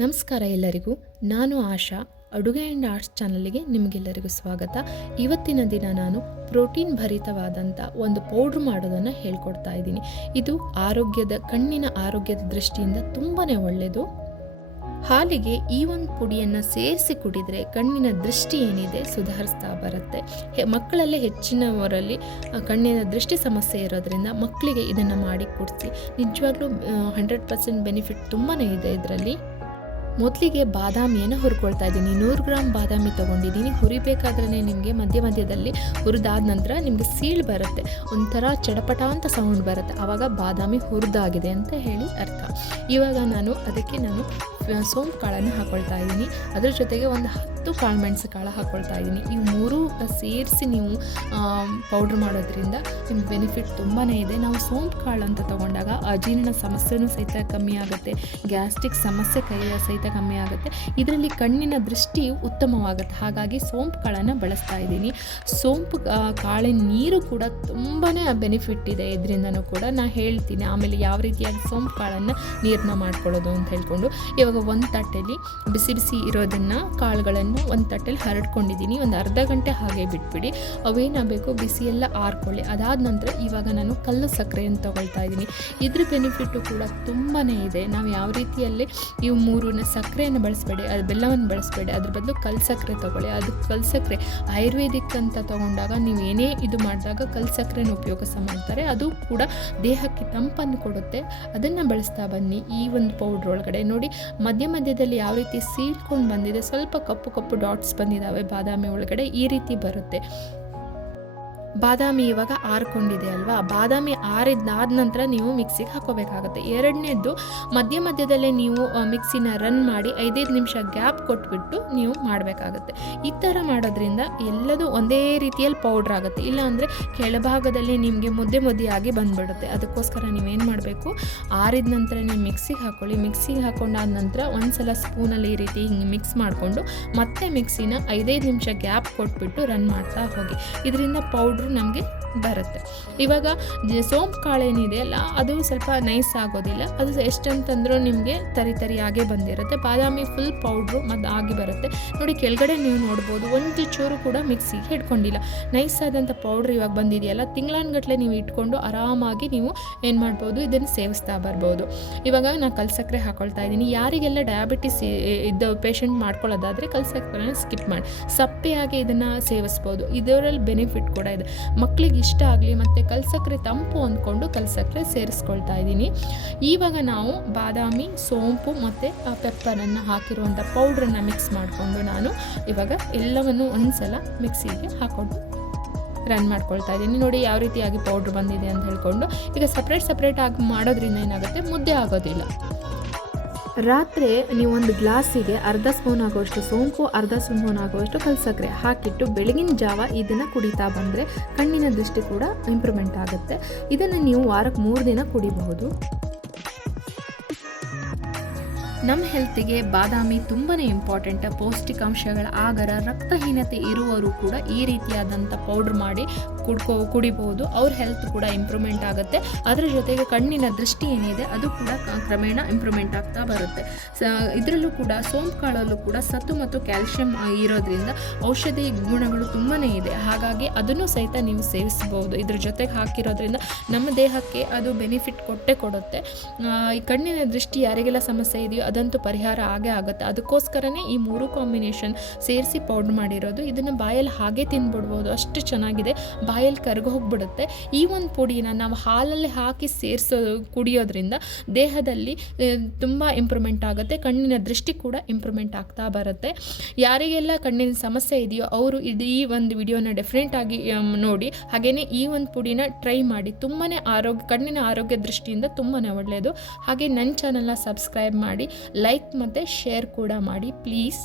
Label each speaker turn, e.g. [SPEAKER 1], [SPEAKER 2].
[SPEAKER 1] ನಮಸ್ಕಾರ ಎಲ್ಲರಿಗೂ. ನಾನು ಆಶಾ. ಅಡುಗೆ ಆ್ಯಂಡ್ ಆರ್ಟ್ಸ್ ಚಾನಲ್ಗೆ ನಿಮಗೆಲ್ಲರಿಗೂ ಸ್ವಾಗತ. ಇವತ್ತಿನ ದಿನ ನಾನು ಪ್ರೋಟೀನ್ ಭರಿತವಾದಂಥ ಒಂದು ಪೌಡ್ರ್ ಮಾಡೋದನ್ನು ಹೇಳ್ಕೊಡ್ತಾ ಇದ್ದೀನಿ. ಇದು ಆರೋಗ್ಯದ, ಕಣ್ಣಿನ ಆರೋಗ್ಯದ ದೃಷ್ಟಿಯಿಂದ ತುಂಬಾ ಒಳ್ಳೆಯದು ಹಾಲಿಗೆ ಈ ಒಂದು ಪುಡಿಯನ್ನು ಸೇರಿಸಿ ಕುಡಿದರೆ ಕಣ್ಣಿನ ದೃಷ್ಟಿ ಏನಿದೆ ಸುಧಾರಿಸ್ತಾ ಬರುತ್ತೆ. ಮಕ್ಕಳಲ್ಲೇ ಹೆಚ್ಚಿನವರಲ್ಲಿ ಕಣ್ಣಿನ ದೃಷ್ಟಿ ಸಮಸ್ಯೆ ಇರೋದ್ರಿಂದ ಮಕ್ಕಳಿಗೆ ಇದನ್ನು ಮಾಡಿ ಕೊಡಿಸಿ. ನಿಜವಾಗ್ಲೂ ಹಂಡ್ರೆಡ್ ಪರ್ಸೆಂಟ್ ಬೆನಿಫಿಟ್ ತುಂಬಾ ಇದೆ ಇದರಲ್ಲಿ. ಮೊದಲಿಗೆ ಬಾದಾಮಿಯನ್ನು ಹುರ್ಕೊಳ್ತಾ ಇದ್ದೀನಿ. ನೂರು ಗ್ರಾಮ್ ಬಾದಾಮಿ ತೊಗೊಂಡಿದ್ದೀನಿ. ಹುರಿಬೇಕಾದ್ರೆ ನಿಮಗೆ ಮಧ್ಯ ಮಧ್ಯದಲ್ಲಿ ಹುರಿದಾದ ನಂತರ ನಿಮಗೆ ಸೀಳ್ ಬರುತ್ತೆ. ಒಂಥರ ಚಡಪಟ ಅಂತ ಸೌಂಡ್ ಬರುತ್ತೆ. ಆವಾಗ ಬಾದಾಮಿ ಹುರಿದಾಗಿದೆ ಅಂತ ಹೇಳಿ ಅರ್ಥ. ಇವಾಗ ನಾನು ಅದಕ್ಕೆ ನಾನು ಸೋಂಪು ಕಾಳನ್ನು ಹಾಕ್ಕೊಳ್ತಾ ಇದ್ದೀನಿ. ಅದ್ರ ಜೊತೆಗೆ ಒಂದು ಹತ್ತು ಕಾಳು ಮೆಣಸು ಕಾಳು ಹಾಕ್ಕೊಳ್ತಾ ಇದ್ದೀನಿ. ಈ ಮೂರು ಸೇರಿಸಿ ನೀವು ಪೌಡ್ರ್ ಮಾಡೋದ್ರಿಂದ ನಿಮ್ಮ ಬೆನಿಫಿಟ್ ತುಂಬಾ ಇದೆ. ನಾವು ಸೋಂಪು ಕಾಳು ಅಂತ ತೊಗೊಂಡಾಗ ಅಜೀರ್ಣ ಸಮಸ್ಯೆನೂ ಸಹಿತ ಕಮ್ಮಿ ಆಗುತ್ತೆ. ಗ್ಯಾಸ್ಟ್ರಿಕ್ ಸಮಸ್ಯೆ ಕೈಯ ಸಹಿತ ಕಮ್ಮಿ ಆಗುತ್ತೆ. ಇದರಲ್ಲಿ ಕಣ್ಣಿನ ದೃಷ್ಟಿ ಉತ್ತಮವಾಗುತ್ತೆ. ಹಾಗಾಗಿ ಸೋಂಪು ಕಾಳನ್ನು ಬಳಸ್ತಾ ಇದ್ದೀನಿ. ಸೋಂಪು ಕಾಳಿನ ನೀರು ಕೂಡ ತುಂಬಾ ಬೆನಿಫಿಟ್ ಇದೆ ಇದರಿಂದನೂ ಕೂಡ. ನಾನು ಹೇಳ್ತೀನಿ, ಆಮೇಲೆ ಯಾವ ರೀತಿಯಾಗಿ ಸೋಂಪು ಕಾಳನ್ನು ನೀರನ್ನ ಮಾಡ್ಕೊಳ್ಳೋದು ಅಂತ ಹೇಳ್ಕೊಂಡು. ಇವಾಗ ಒಂದು ತಟ್ಟೆಲಿ ಬಿಸಿ ಬಿಸಿ ಇರೋದನ್ನು, ಕಾಳುಗಳನ್ನು ಒಂದು ತಟ್ಟೆಲಿ ಹರಡ್ಕೊಂಡಿದ್ದೀನಿ. ಒಂದು ಅರ್ಧ ಗಂಟೆ ಹಾಗೆ ಬಿಟ್ಬಿಡಿ. ಅವೇನಾಗಬೇಕು ಬಿಸಿ ಎಲ್ಲ ಆರ್ಕೊಳ್ಳಿ. ಅದಾದ ನಂತರ ಇವಾಗ ನಾನು ಕಲ್ಲು ಸಕ್ಕರೆಯನ್ನು ತಗೊಳ್ತಾ ಇದ್ದೀನಿ. ಇದ್ರ ಬೆನಿಫಿಟ್ಟು ಕೂಡ ತುಂಬಾ ಇದೆ. ನಾವು ಯಾವ ರೀತಿಯಲ್ಲಿ ಇವು ಮೂರನ್ನ ಸಕ್ಕರೆಯನ್ನು ಬಳಸಬೇಡಿ, ಅದು ಬೆಲ್ಲವನ್ನು ಬಳಸಬೇಡಿ, ಅದ್ರ ಬದಲು ಕಲ್ ಸಕ್ಕರೆ ತೊಗೊಳ್ಳಿ. ಅದು ಕಲ್ ಸಕ್ಕರೆ ಆಯುರ್ವೇದಿಕ್ ಅಂತ ತಗೊಂಡಾಗ ನೀವು ಏನೇ ಇದು ಮಾಡಿದಾಗ ಕಲ್ ಸಕ್ಕರೆನ ಉಪಯೋಗಿಸ ಮಾಡ್ತಾರೆ. ಅದು ಕೂಡ ದೇಹಕ್ಕೆ ತಂಪನ್ನು ಕೊಡುತ್ತೆ. ಅದನ್ನು ಬಳಸ್ತಾ ಬನ್ನಿ ಈ ಒಂದು ಪೌಡ್ರ್ ಒಳಗಡೆ. ನೋಡಿ, ಮಧ್ಯ ಮಧ್ಯದಲ್ಲಿ ಯಾವ ರೀತಿ ಸೀಳ್ಕೊಂಡು ಬಂದಿದೆ, ಸ್ವಲ್ಪ ಕಪ್ಪು ಕಪ್ಪು ಡಾಟ್ಸ್ ಬಂದಿದ್ದಾವೆ ಬಾದಾಮಿ ಒಳಗಡೆ ಈ ರೀತಿ ಬರುತ್ತೆ. ಬಾದಾಮಿ ಇವಾಗ ಆರ್ಕೊಂಡಿದೆ ಅಲ್ವಾ? ಬಾದಾಮಿ ಆರಿದಾದ ನಂತರ ನೀವು ಮಿಕ್ಸಿಗೆ ಹಾಕೋಬೇಕಾಗುತ್ತೆ. ಎರಡನೇದ್ದು, ಮಧ್ಯ ಮಧ್ಯದಲ್ಲೇ ನೀವು ಮಿಕ್ಸಿನ ರನ್ ಮಾಡಿ ಐದೈದು ನಿಮಿಷ ಗ್ಯಾಪ್ ಕೊಟ್ಬಿಟ್ಟು ನೀವು ಮಾಡಬೇಕಾಗುತ್ತೆ. ಈ ಥರ ಮಾಡೋದ್ರಿಂದ ಎಲ್ಲದೂ ಒಂದೇ ರೀತಿಯಲ್ಲಿ ಪೌಡ್ರ್ ಆಗುತ್ತೆ. ಇಲ್ಲಾಂದರೆ ಕೆಳಭಾಗದಲ್ಲಿ ನಿಮಗೆ ಮುದ್ದೆ ಮುದ್ದೆಯಾಗಿ ಬಂದ್ಬಿಡುತ್ತೆ. ಅದಕ್ಕೋಸ್ಕರ ನೀವೇನು ಮಾಡಬೇಕು? ಆರಿದ ನಂತರ ನೀವು ಮಿಕ್ಸಿಗೆ ಹಾಕ್ಕೊಳ್ಳಿ ಮಿಕ್ಸಿಗೆ ಹಾಕೊಂಡಾದ ನಂತರ ಒಂದು ಸಲ ಸ್ಪೂನಲ್ಲಿ ಈ ರೀತಿ ಹಿಂಗೆ ಮಿಕ್ಸ್ ಮಾಡಿಕೊಂಡು ಮತ್ತೆ ಮಿಕ್ಸಿನ ಐದೈದು ನಿಮಿಷ ಗ್ಯಾಪ್ ಕೊಟ್ಬಿಟ್ಟು ರನ್ ಮಾಡ್ತಾ ಹೋಗಿ. ಇದರಿಂದ ಪೌಡ್ರು ನಮಗೆ. ಬರುತ್ತೆ. ಇವಾಗ ಸೋಂಪು ಕಾಳು ಅಲ್ಲ, ಅದು ಸ್ವಲ್ಪ ನೈಸ್ ಆಗೋದಿಲ್ಲ. ಅದು ಎಷ್ಟಂತಂದ್ರೂ ನಿಮಗೆ ತರಿ ತರಿಯಾಗೆ ಬಂದಿರುತ್ತೆ. ಬಾದಾಮಿ ಫುಲ್ ಪೌಡ್ರು ಮತ್ತು ಆಗಿ ಬರುತ್ತೆ. ನೋಡಿ, ಕೆಳಗಡೆ ನೀವು ನೋಡ್ಬೋದು, ಒಂದು ಚೂರು ಕೂಡ ಮಿಕ್ಸಿಗೆ ಹಿಡ್ಕೊಂಡಿಲ್ಲ. ನೈಸ್ ಆದಂಥ ಪೌಡ್ರ್ ಇವಾಗ ಬಂದಿದೆಯಲ್ಲ, ತಿಂಗಳಾನ್ಗಟ್ಲೆ ನೀವು ಇಟ್ಕೊಂಡು ಆರಾಮಾಗಿ ನೀವು ಏನು ಮಾಡ್ಬೋದು, ಇದನ್ನು ಸೇವಿಸ್ತಾ ಬರ್ಬೋದು. ಇವಾಗ ನಾನು ಕಲ್ಸಕ್ಕರೆ ಹಾಕೊಳ್ತಾ ಇದ್ದೀನಿ. ಯಾರಿಗೆಲ್ಲ ಡಯಾಬಿಟಿಸ್ ಇದ್ದ ಪೇಷಂಟ್ ಮಾಡ್ಕೊಳ್ಳೋದಾದರೆ ಕಲ್ಸಕ್ಕರೆನ ಸ್ಕಿಪ್ ಮಾಡಿ. ಸಪ್ಪೆಯಾಗಿ ಇದನ್ನು ಸೇವಿಸ್ಬೋದು. ಇದರಲ್ಲಿ ಬೆನಿಫಿಟ್ ಕೂಡ ಇದೆ. ಮಕ್ಕಳಿಗೆ ಇಷ್ಟ ಆಗಲಿ ಮತ್ತು ಕಲ್ಸಕ್ಕರೆ ತಂಪು ಅಂದ್ಕೊಂಡು ಕಲ್ಸಕ್ಕರೆ ಸೇರಿಸ್ಕೊಳ್ತಾ ಇದ್ದೀನಿ. ಇವಾಗ ನಾವು ಬಾದಾಮಿ, ಸೋಂಪು ಮತ್ತು ಪೆಪ್ಪರನ್ನು ಹಾಕಿರುವಂಥ ಪೌಡ್ರನ್ನು ಮಿಕ್ಸ್ ಮಾಡಿಕೊಂಡು ನಾನು ಇವಾಗ ಎಲ್ಲವನ್ನು ಒಂದು ಸಲ ಮಿಕ್ಸಿಗೆ ಹಾಕ್ಕೊಂಡು ರನ್ ಮಾಡ್ಕೊಳ್ತಾ ಇದ್ದೀನಿ. ನೋಡಿ ಯಾವ ರೀತಿಯಾಗಿ ಪೌಡ್ರ್ ಬಂದಿದೆ ಅಂತ ಹೇಳ್ಕೊಂಡು. ಈಗ ಸಪ್ರೇಟ್ ಸಪ್ರೇಟ್ ಆಗಿ ಮಾಡೋದ್ರಿಂದ ಏನಾಗುತ್ತೆ? ಮುದ್ದೆ ಆಗೋದಿಲ್ಲ. ರಾತ್ರಿ ನೀವು ಒಂದು ಗ್ಲಾಸಿಗೆ ಅರ್ಧ ಸ್ಪೂನ್ ಆಗುವಷ್ಟು ಸೋಂಪು ಅರ್ಧ ಸ್ಪೂನ್ ಆಗುವಷ್ಟು ಕಲ್ಸಕ್ಕರೆ ಹಾಕಿಟ್ಟು ಬೆಳಗಿನ ಜಾವ ಇದನ್ನು ಕುಡಿತಾ ಬಂದರೆ ಕಣ್ಣಿನ ದೃಷ್ಟಿ ಕೂಡ ಇಂಪ್ರೂವ್ಮೆಂಟ್ ಆಗುತ್ತೆ. ಇದನ್ನು ನೀವು ವಾರಕ್ಕೆ ಮೂರು ದಿನ ಕುಡಿಬಹುದು. ನಮ್ಮ ಹೆಲ್ತಿಗೆ ಬಾದಾಮಿ ತುಂಬಾ ಇಂಪಾರ್ಟೆಂಟ್ ಪೌಷ್ಟಿಕಾಂಶಗಳ ಆಗರ ರಕ್ತಹೀನತೆ ಇರುವವರು ಕೂಡ ಈ ರೀತಿಯಾದಂಥ ಪೌಡ್ರ್ ಮಾಡಿ ಕುಡ್ಕೋ ಕುಡಿಬಹುದು, ಅವ್ರ ಹೆಲ್ತ್ ಕೂಡ ಇಂಪ್ರೂವ್ಮೆಂಟ್ ಆಗುತ್ತೆ. ಅದರ ಜೊತೆಗೆ ಕಣ್ಣಿನ ದೃಷ್ಟಿ ಏನಿದೆ, ಅದು ಕೂಡ ಕ್ರಮೇಣ ಇಂಪ್ರೂವ್ಮೆಂಟ್ ಆಗ್ತಾ ಬರುತ್ತೆ. ಇದರಲ್ಲೂ ಕೂಡ ಸೋಂಪು ಕಾಳಲ್ಲೂ ಕೂಡ ಸತ್ತು ಮತ್ತು ಕ್ಯಾಲ್ಶಿಯಂ ಇರೋದ್ರಿಂದ ಔಷಧಿ ಗುಣಗಳು ತುಂಬಾ ಇದೆ. ಹಾಗಾಗಿ ಅದನ್ನು ಸಹಿತ ನೀವು ಸೇವಿಸಬಹುದು. ಇದ್ರ ಜೊತೆಗೆ ಹಾಕಿರೋದ್ರಿಂದ ನಮ್ಮ ದೇಹಕ್ಕೆ ಅದು ಬೆನಿಫಿಟ್ ಕೊಟ್ಟೆ ಕೊಡುತ್ತೆ. ಈ ಕಣ್ಣಿನ ದೃಷ್ಟಿ ಯಾರಿಗೆಲ್ಲ ಸಮಸ್ಯೆ ಇದೆಯೋ ಅದಂತೂ ಪರಿಹಾರ ಆಗೇ ಆಗುತ್ತೆ. ಅದಕ್ಕೋಸ್ಕರನೇ ಈ ಮೂರು ಕಾಂಬಿನೇಷನ್ ಸೇರಿಸಿ ಪೌಡ್ರ್ ಮಾಡಿರೋದು. ಇದನ್ನು ಬಾಯಲ್ಲಿ ಹಾಗೆ ತಿಂದ್ಬಿಡ್ಬೋದು ಅಷ್ಟು ಚೆನ್ನಾಗಿದೆ. ಬಾಯಲ್ಲಿ ಕರಗಿ ಹೋಗ್ಬಿಡುತ್ತೆ. ಈ ಒಂದು ಪುಡಿನ ನಾವು ಹಾಲಲ್ಲಿ ಹಾಕಿ ಸೇರಿಸೋ, ಕುಡಿಯೋದ್ರಿಂದ ದೇಹದಲ್ಲಿ ತುಂಬ ಇಂಪ್ರೂವ್ಮೆಂಟ್ ಆಗುತ್ತೆ. ಕಣ್ಣಿನ ದೃಷ್ಟಿ ಕೂಡ ಇಂಪ್ರೂವ್ಮೆಂಟ್ ಆಗ್ತಾ ಬರುತ್ತೆ. ಯಾರಿಗೆಲ್ಲ ಕಣ್ಣಿನ ಸಮಸ್ಯೆ ಇದೆಯೋ ಅವರು ಇದು ಈ ಒಂದು ವಿಡಿಯೋನ ಡೆಫಿನೆಟ್ ಆಗಿ ನೋಡಿ. ಹಾಗೆಯೇ ಈ ಒಂದು ಪುಡಿನ ಟ್ರೈ ಮಾಡಿ. ತುಂಬಾ ಆರೋಗ್ಯ, ಕಣ್ಣಿನ ಆರೋಗ್ಯ ದೃಷ್ಟಿಯಿಂದ ತುಂಬಾ ಒಳ್ಳೆಯದು ಹಾಗೆ ನನ್ನ ಚಾನಲ್ನ ಸಬ್ಸ್ಕ್ರೈಬ್ ಮಾಡಿ ಲೈಕ್ ಮತ್ತು ಶೇರ್ ಕೂಡ ಮಾಡಿ ಪ್ಲೀಸ್